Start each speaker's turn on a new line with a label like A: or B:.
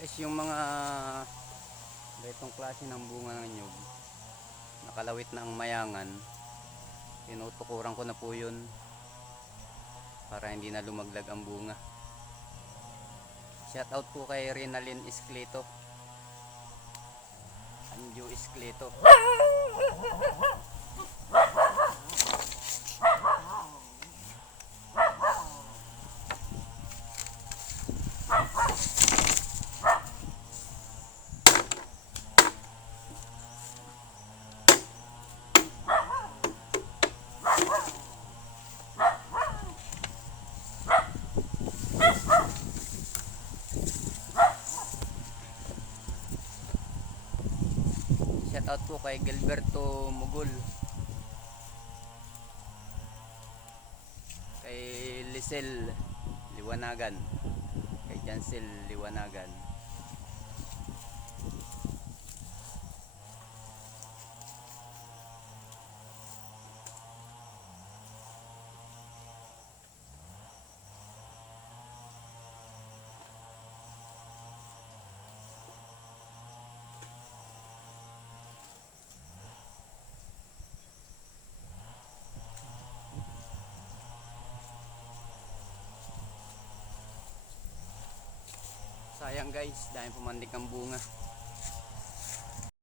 A: guys yung mga ganitong klase ng bunga ng nyug. Nakalawit na ang mayangan. Tinutukuran ko na po yun para hindi na lumaglag ang bunga. Shout out po kay Rinalyn Escleto. Anjo Escleto shout out po kay Gilberto Mugol kay Lisel Liwanagan. Kay Jansel Liwanagan sayang guys. Dahil pumandik ang bunga